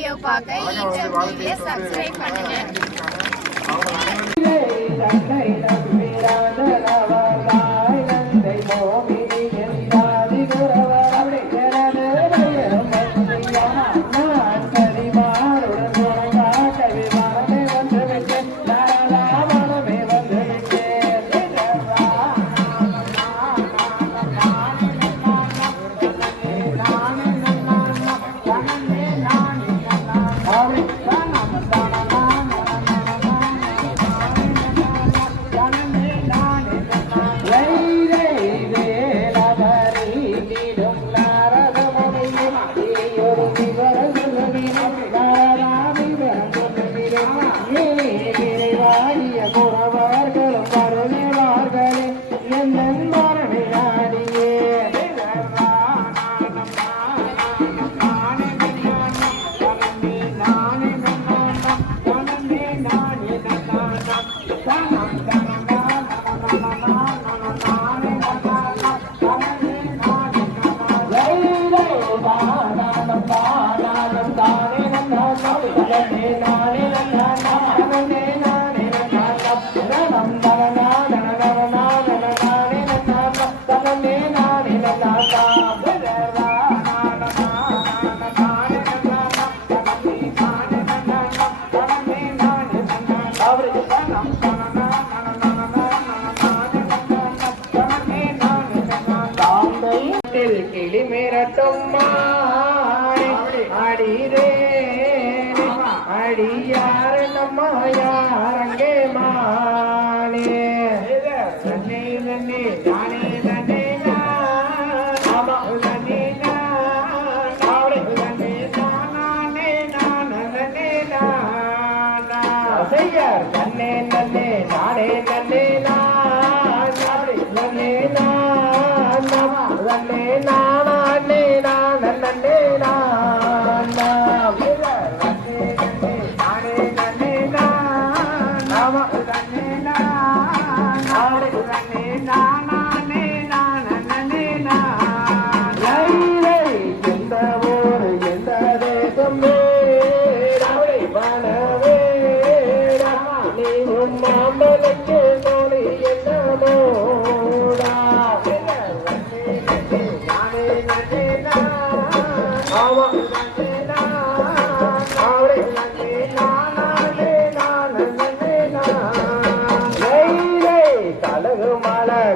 Video பார்க்க ஈச்சம் டிவியை subscribe பண்ணுங்கள் அடியார நம்ம யாரங்கே மானே நன்னே நன்னே நானே. நன்னே செய்யார் கண்ணே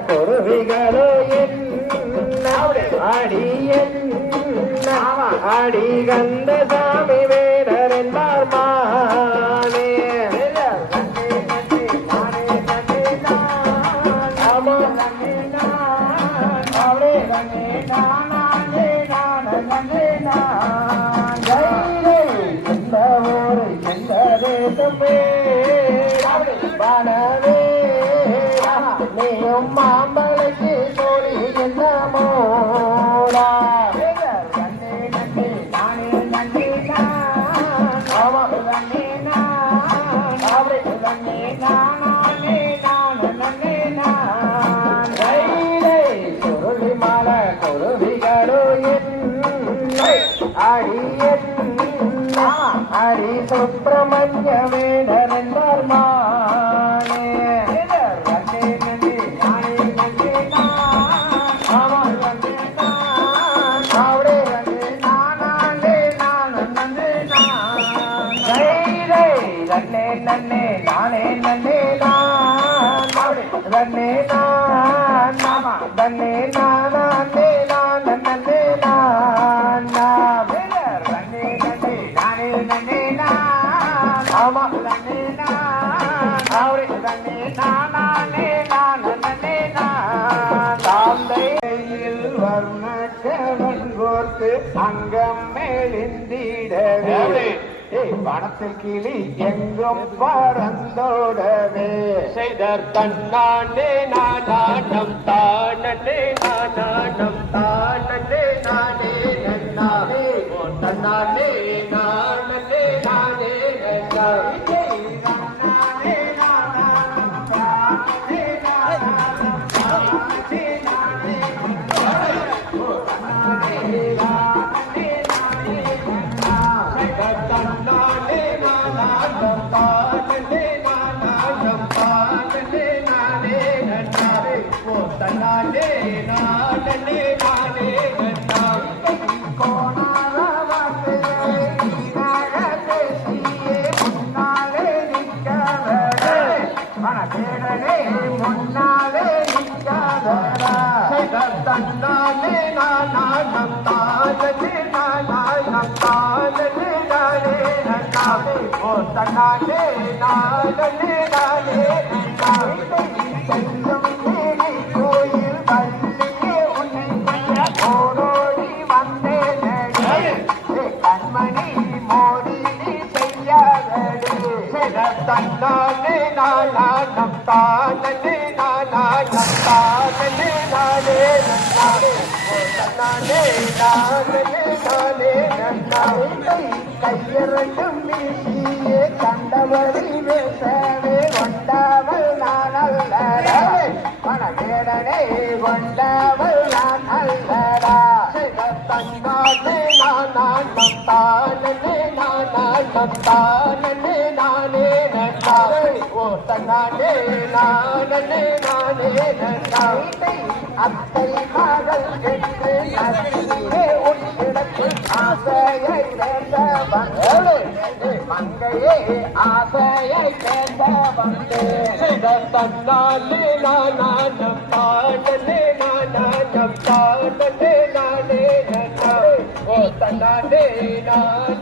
குருவிகளோ அடியன் அடி கந்த சாமி வேடர் என்றார் மானே. ஹரி சுப்பிரமணிய வேடர் மானே நன்னே நானே நன்னே நான் நன்னே நான் கோர்த்து அங்கம் மேலிந்திடவே. வனத்தில் கிளி எங்கும் பறந்தோடவே. செய்தர் தன்னானே நானாட்டம் தானே நானாட்டம் தான் நானே நானே நன்னாரே செல்லும் கோயில் பள்ளியே உன்னை ஓடோடி வந்தேனடி. ஏ கண்மணி மோடி நீ செய்யாதடி தன்னானே நானானம் தானே நானானம் தானே நானே நன்னாரே ஓ தன்னானே நானே நானே நன்னாரே அத்தை மகள் என்று நசியே உன்னிடத்தில் ஆசையை பேச வந்தேன் மங்கையே ஆசையை பேச வந்தேன். தன்னாலே நானானம் தானே நானானம் தானே நானே ஓ தன்னாலே நான்.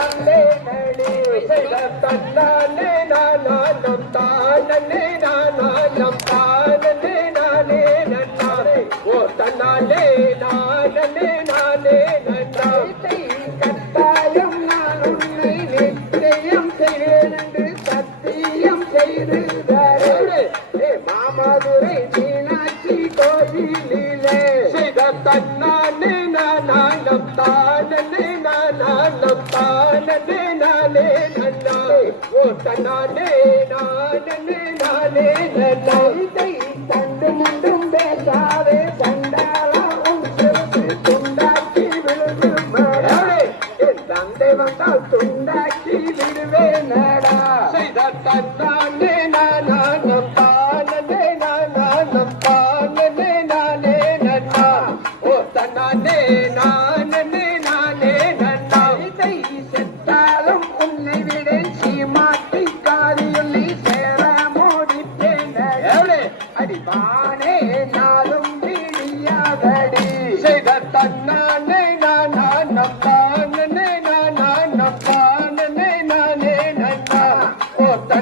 தன்னாலே நானே நானே நன்னாரே கட்டாயம் நான் உன்னை நிச்சயம் செய்வேன் என்று சத்தியம் செய்து. ஏ மாமதுரை மீனாட்சி கோயிலிலே. செய்த தன்னானே நானானம் தானே நானானம் தானே நானே நன்னாரே ஓ தன்னாலே நானே நானே நன்னாரே கைதை தண்டு முண்டும் பேசாதே சண்டாளா தொண்டாக்கி விடுவேனடா. செய்த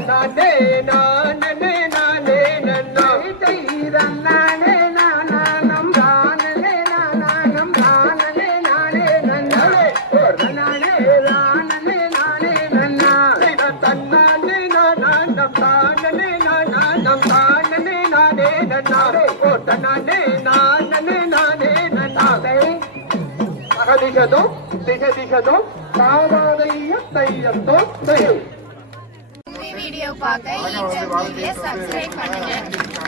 தன்னானே நானே நானே நன்னா. இதை தன்னானே நானானம் தானே நானானம் தானே நானே நன்னாளே நானே நானே நானே நன்னா. செய்த தன்னானே நானானம் தானே நானானம் தானே நானே நன்னாரே ஓ தன்னானே நானே நானே. நன்னாரே அகதிகதோ திகதிகதோ காவாதைய தையத்தோ தையம் வீடியோ பார்க்க ஈச்சம் டிவியை சப்ஸ்கிரைப் பண்ணுங்க